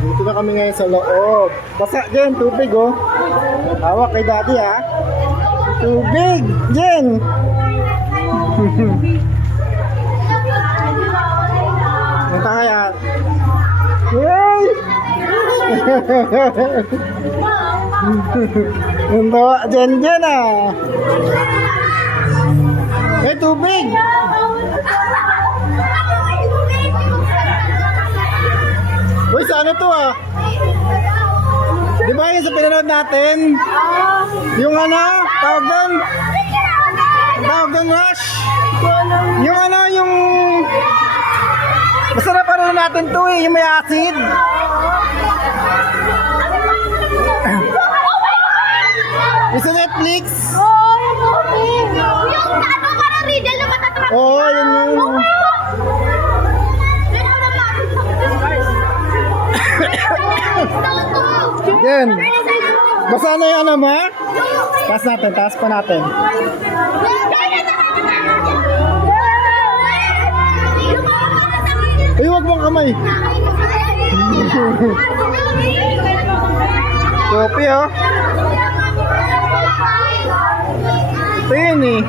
Dito na kami ngayon sa loob. Basa Jen, tubig oh. Hawak kay daddy ha. Tubig, Jen. Punta kaya. Yay! Punta Jen ah. Eh, tubig. Uy, sa ano to ah? Di ba yun sa pinanood natin? Yung ano? Tawag doon? Rush? Yung ano, yung... Basta napanood natin to eh, yung may acid. Yung sa Netflix? Oo, yun yun. Yan. Basta na yung ano ma? Taas pa natin. Ay, huwag mong kamay. Kopi oh. Ito yun eh.